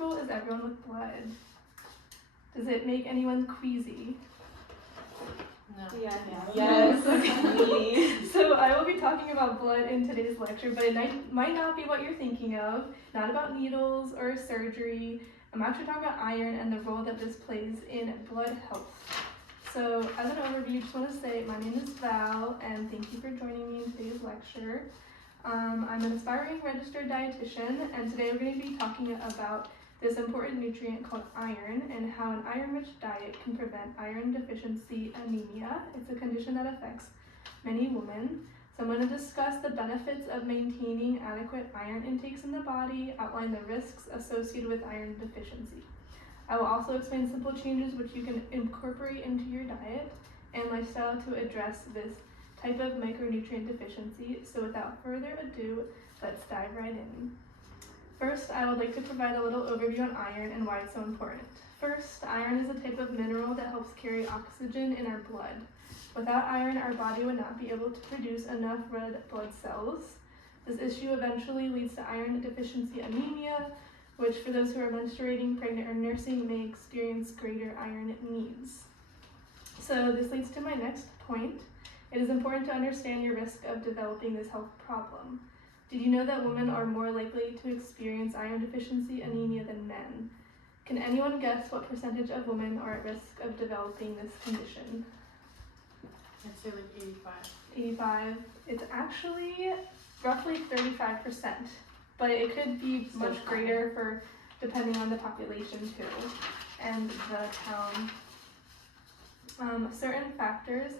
comfortable is everyone with blood? Does it make anyone queasy? No. Yeah. Yes. Okay. So I will be talking about blood in today's lecture, but it might not be what you're thinking of. Not about needles or surgery. I'm actually talking about iron and the role that this plays in blood health. So as an overview, I just want to say my name is Val, and thank you for joining me in today's lecture. I'm an aspiring registered dietitian, and today we're going to be talking about this important nutrient called iron and how an iron-rich diet can prevent iron deficiency anemia. It's a condition that affects many women. So I'm going to discuss the benefits of maintaining adequate iron intakes in the body, outline the risks associated with iron deficiency. I will also explain simple changes which you can incorporate into your diet and lifestyle to address this type of micronutrient deficiency. So without further ado, let's dive right in. First, I would like to provide a little overview on iron and why it's so important. First, iron is a type of mineral that helps carry oxygen in our blood. Without iron, our body would not be able to produce enough red blood cells. This issue eventually leads to iron deficiency anemia, which for those who are menstruating, pregnant, or nursing may experience greater iron needs. So this leads to my next point. It is important to understand your risk of developing this health problem. Did you know that women are more likely to experience iron deficiency anemia than men? Can anyone guess what percentage of women are at risk of developing this condition? I'd say like 85. 85. It's actually roughly 35%, but it could be much greater for depending on the population too and the town. Certain factors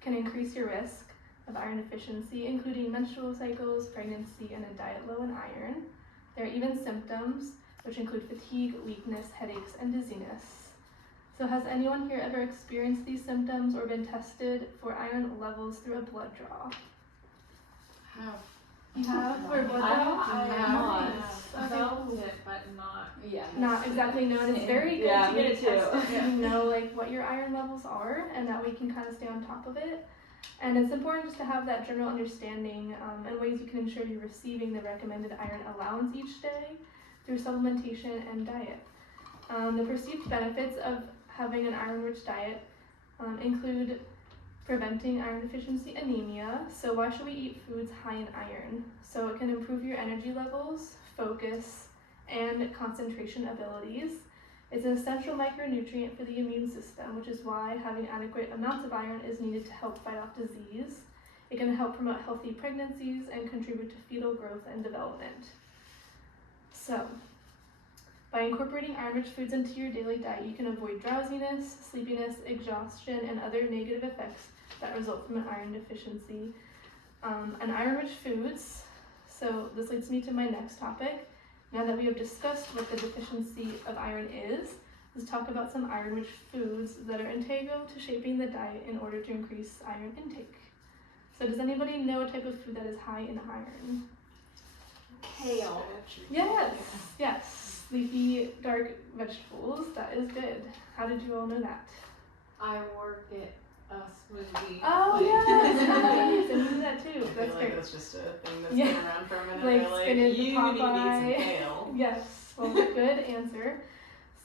can increase your risk of iron deficiency, including menstrual cycles, pregnancy, and a diet low in iron. There are even symptoms, which include fatigue, weakness, headaches, and dizziness. So has anyone here ever experienced these symptoms or been tested for iron levels through a blood draw? You have for a blood draw? I felt it, but not. Yeah. Not exactly known. It's very good to get it tested so Yeah. you know like what your iron levels are, and that way you can kind of stay on top of it. And it's important just to have that general understanding and ways you can ensure you're receiving the recommended iron allowance each day through supplementation and diet. The perceived benefits of having an iron-rich diet include preventing iron deficiency anemia. So why should we eat foods high in iron? So it can improve your energy levels, focus, and concentration abilities. It's an essential micronutrient for the immune system, which is why having adequate amounts of iron is needed to help fight off disease. It can help promote healthy pregnancies and contribute to fetal growth and development. So, by incorporating iron-rich foods into your daily diet, you can avoid drowsiness, sleepiness, exhaustion, and other negative effects that result from an iron deficiency. And iron-rich foods, so this leads me to my next topic. Now that we have discussed what the deficiency of iron is, let's talk about some iron-rich foods that are integral to shaping the diet in order to increase iron intake. So does anybody know a type of food that is high in iron? Kale. Yes. Leafy, dark vegetables. That is good. How did you all know that? I work at a smoothie. Oh, yes. Nice. I knew that too. I That's feel great. like that's just a thing that's been around for a minute. Like They're spinach, you need to Popeye. eat some kale. Yes. Well, good answer.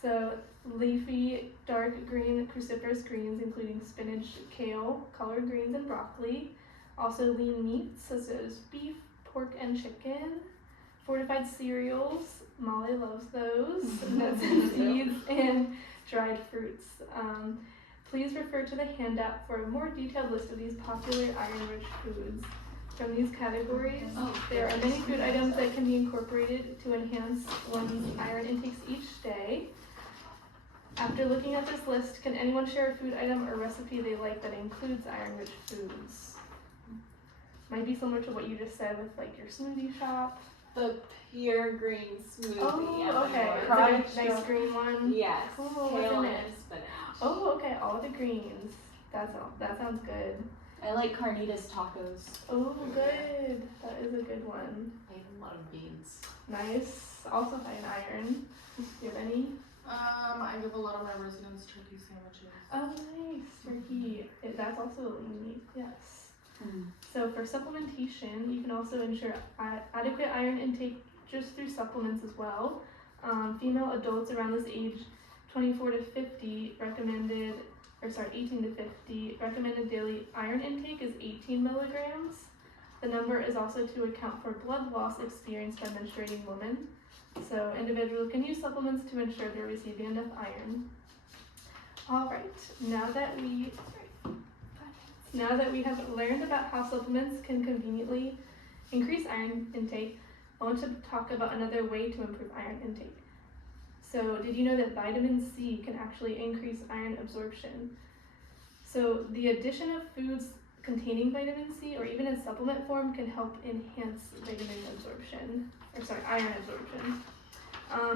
So leafy, dark green cruciferous greens, including spinach, kale, collard greens, and broccoli. Also lean meats such as beef, pork, and chicken. Fortified cereals. Molly loves those. Nuts and seeds and dried fruits. Please refer to the handout for a more detailed list of these popular iron-rich foods. From these categories, there are many food items that can be incorporated to enhance one's iron intakes each day. After looking at this list, can anyone share a food item or recipe they like that includes iron-rich foods? Might be similar to what you just said with like your smoothie shop. The pure green smoothie. Oh, okay. It's a nice green one. Yes. Cool. Kale What's in it? and spinach. Oh, okay. All the greens. That sounds good. I like carnitas tacos. Oh, good. That is a good one. I eat a lot of beans. Nice. Also high in iron. Do you have any? I give a lot of my residents turkey sandwiches. Oh, nice. Turkey. That's also a lean meat. Yes. So for supplementation, you can also ensure adequate iron intake just through supplements as well. Female adults around this age, 24 to 50, 18 to 50, recommended daily iron intake is 18 milligrams. The number is also to account for blood loss experienced by menstruating women. So individuals can use supplements to ensure they're receiving enough iron. All right, now that we have learned about how supplements can conveniently increase iron intake, I want to talk about another way to improve iron intake. So did you know that vitamin C can actually increase iron absorption? So the addition of foods containing vitamin C, or even in supplement form, can help enhance iron absorption.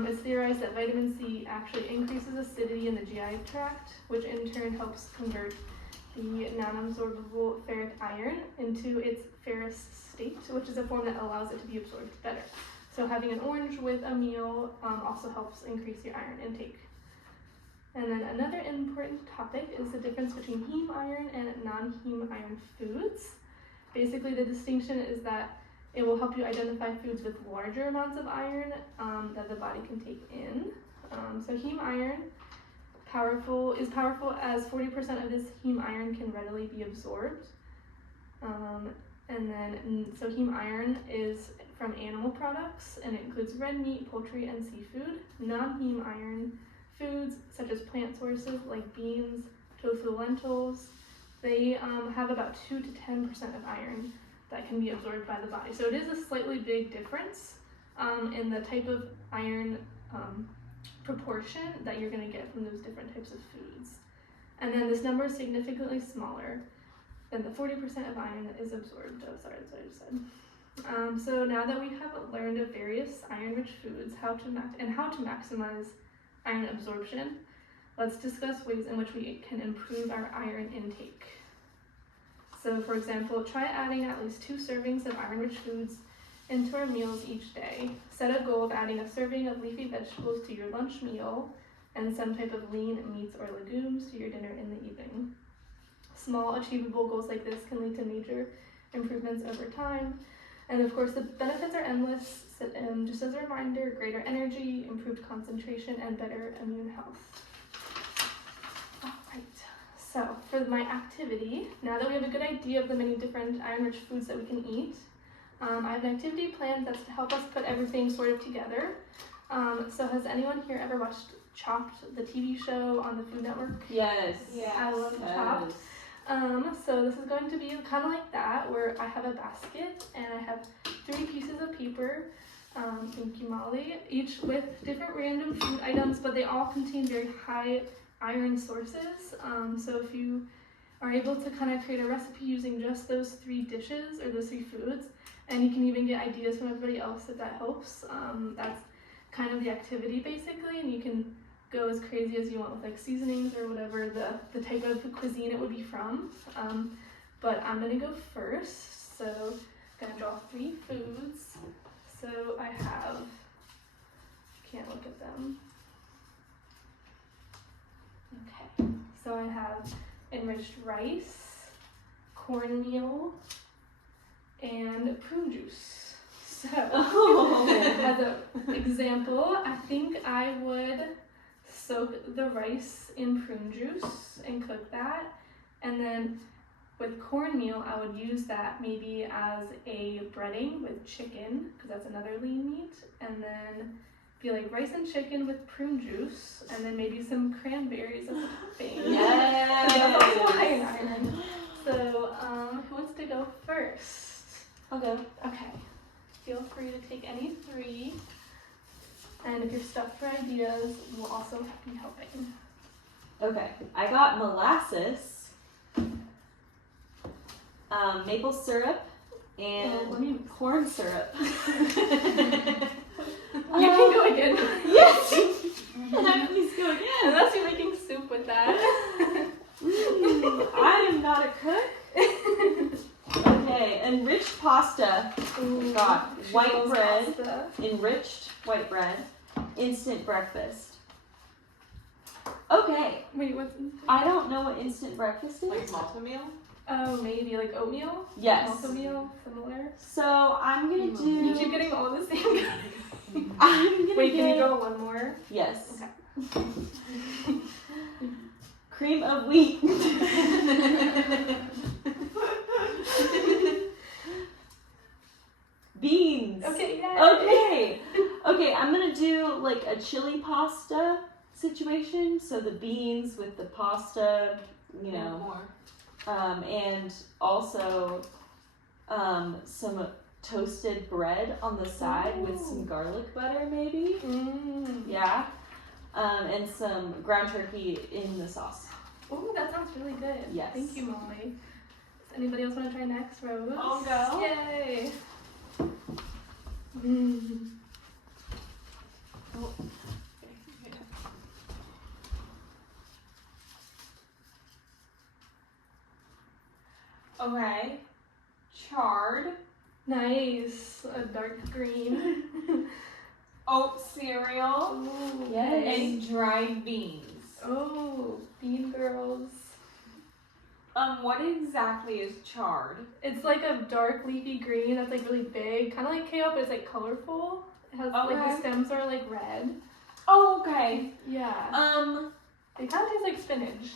It's theorized that vitamin C actually increases acidity in the GI tract, which in turn helps convert the non-absorbable ferric iron into its ferrous state, which is a form that allows it to be absorbed better. So having an orange with a meal also helps increase your iron intake. And then another important topic is the difference between heme iron and non-heme iron foods. Basically, the distinction is that it will help you identify foods with larger amounts of iron that the body can take in. So heme iron is powerful as 40% of this heme iron can readily be absorbed. So heme iron is from animal products, and it includes red meat, poultry, and seafood. Non-heme iron foods such as plant sources like beans, tofu, lentils, they have about 2 to 10% of iron that can be absorbed by the body. So it is a slightly big difference in the type of iron proportion that you're going to get from those different types of foods. And then this number is significantly smaller than the 40% of iron that is absorbed. Oh, sorry, that's what I just said. So now that we have learned of various iron-rich foods, how to maximize iron absorption, let's discuss ways in which we can improve our iron intake. So for example, try adding at least 2 servings of iron-rich foods into our meals each day. Set a goal of adding a serving of leafy vegetables to your lunch meal and some type of lean meats or legumes to your dinner in the evening. Small, achievable goals like this can lead to major improvements over time. And of course, the benefits are endless. Just as a reminder, greater energy, improved concentration, and better immune health. All right, so for my activity, now that we have a good idea of the many different iron-rich foods that we can eat, I have an activity planned that's to help us put everything sort of together. So has anyone here ever watched Chopped, the TV show on the Food Network? Yes. I love Chopped. So this is going to be kind of like that, where I have a basket and I have 3 pieces of paper, thank you Molly, each with different random food items, but they all contain very high iron sources. So if you are able to kind of create a recipe using just those 3 dishes or those 3 foods, and you can even get ideas from everybody else if that helps. That's kind of the activity basically, and you can go as crazy as you want with like seasonings or whatever the type of cuisine it would be from. But I'm gonna go first, so I'm gonna draw 3 foods. So I have, can't look at them. Okay, so I have enriched rice, cornmeal, and prune juice. So as an example, I think I would soak the rice in prune juice and cook that, and then with cornmeal I would use that maybe as a breading with chicken, because that's another lean meat, and then be like rice and chicken with prune juice, and then maybe some cranberries as a topping. Yes. That's also high in iron. So who wants to go first? I'll go. Okay, feel free to take any 3. And if you're stuck for ideas, we'll also be helping. Okay, I got molasses, maple syrup, and corn syrup. You can go again. Yes! Please go again. Unless you're making soup with that. I am not a cook. Okay, enriched pasta. Ooh, Got white Cheryl's bread, pasta. enriched white bread, instant breakfast. Okay, Wait, what's I don't know what instant breakfast is. Like multi-meal? Oh, maybe like oatmeal? Yes. Milk oatmeal, similar. So I'm gonna You do. keep getting all the same. I'm gonna Wait, can you get- draw one more? Yes. Okay. Cream of wheat. Beans. Okay, yay. Okay. Okay, I'm gonna do like a chili pasta situation. So the beans with the pasta, you know, More. and also some toasted bread on the side with some garlic butter, maybe. Yeah. And some ground turkey in the sauce. Oh, that sounds really good. Yes. Thank you, Molly. Does anybody else want to try next, Rose? I'll go. Yay. Okay. Chard. Nice. A dark green. Oat cereal. Ooh, Yes. okay. And dried beans. Oh, bean girls. What exactly is chard? It's like a dark leafy green that's like really big, kind of like kale, but it's like colorful. It has like the Okay. stems are like red. Oh, okay. Yeah. They kind of taste like spinach.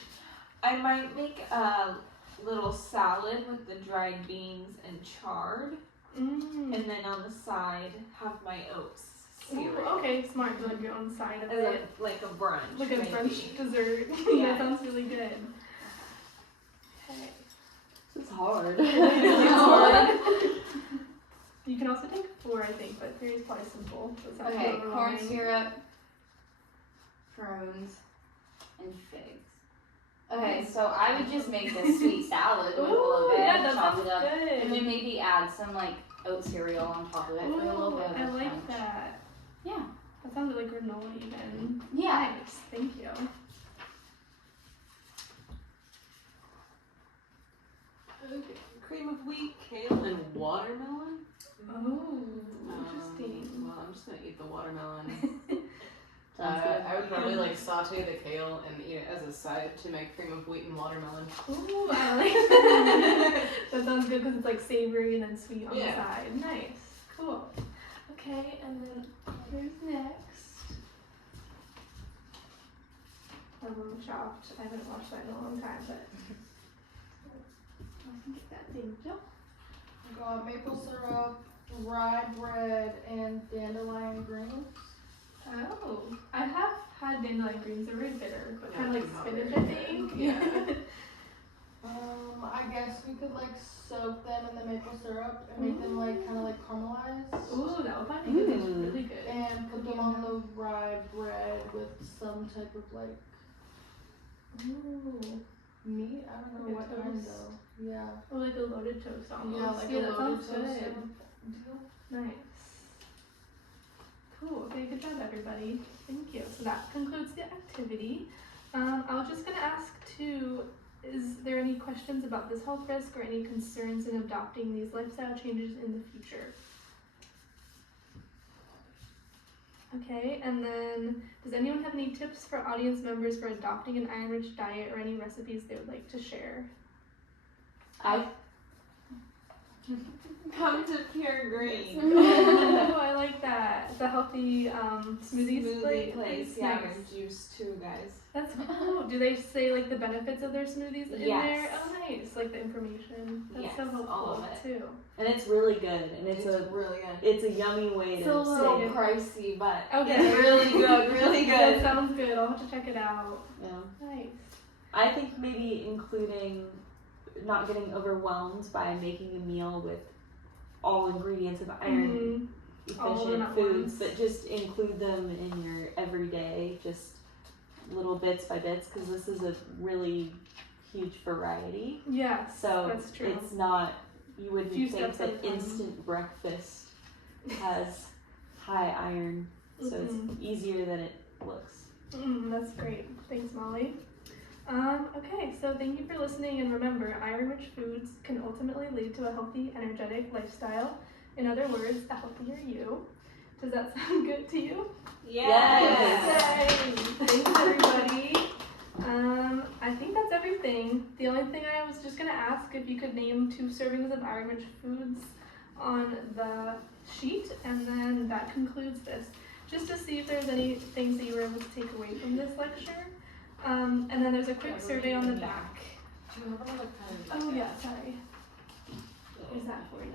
I might make a little salad with the dried beans and chard, Mm. and then on the side have my oats Ooh, cereal. okay, smart. You like your own side of As it. like a brunch. Like a maybe. brunch dessert. Yeah. That sounds really good. Okay. This is hard. It's hard. You can also take 4, I think, but 3 is probably simple. So it's not too Okay, corn overwhelming. syrup, prunes, and figs. Okay, so I would just make this sweet salad with a little Ooh, bit, yeah, that chop sounds it up, good. and then maybe add some like oat cereal on top of it for a little Ooh, bit of I a like crunch. that. Yeah. That sounds like granola even. Yeah. Nice, thank you. Okay. Cream of wheat, kale, and watermelon. Oh, interesting. Well, I'm just gonna eat the watermelon. Sounds good. I would probably like saute the kale and eat it as a side to make cream of wheat and watermelon. Ooh, I like that. That sounds good because it's like savory and then sweet on the Yeah. side. Nice, cool. Okay, and then here's next. Lemon chopped. I haven't watched that in a long time, but I can get that. Thank you. Got maple syrup, rye bread, and dandelion greens. Oh, I have had dandelion greens. They're very bitter, but Yeah, kind of like not spinach, very I think. Yeah. I guess we could like soak them in the maple syrup and make them like kind of like caramelized. Ooh, that would probably make it taste really good. And put them on the rye bread with some type of like Ooh. meat. I don't know Like a what kind toast? though. Yeah. Or like a loaded toast almost. Yeah, like yeah, a that loaded sounds toast. good. Nice. Cool. Okay, good job, everybody. Thank you. So that concludes the activity. I was just gonna ask too, is there any questions about this health risk or any concerns in adopting these lifestyle changes in the future? Okay, and then does anyone have any tips for audience members for adopting an iron-rich diet or any recipes they would like to share? Come to Pure Green. Oh, I like that. The healthy smoothie place. Nice. Yeah, and juice too, guys. That's cool. Do they say like the benefits of their smoothies in Yes. there? Oh, nice. Like the information. That's Yes, so helpful all of it. too. And it's really good, and it's a really good. it's a yummy way It's to a say little it. Pricey, but Okay. it's really good, really That good. sounds good. I'll have to check it out. Yeah. Nice. I think maybe including not getting overwhelmed by making a meal with all ingredients of iron All of them efficient at foods, once. but just include them in your everyday, just little bits by bits, because this is a really huge variety. Yes, So that's true. it's not, you wouldn't Few think steps at a that time. instant breakfast has high iron, so it's easier than it looks. That's great. Thanks, Molly. Okay, so thank you for listening, and remember, iron-rich foods can ultimately lead to a healthy, energetic lifestyle. In other words, a healthier you. Does that sound good to you? Yes. Yay! Thanks, everybody. I think that's everything. The only thing I was just gonna ask, if servings of Irish foods on the sheet, and then that concludes this. Just to see if there's any things that you were able to take away from this lecture. And then there's a quick survey on the back. Do you have another pen? Oh yeah, sorry. Here's that for you.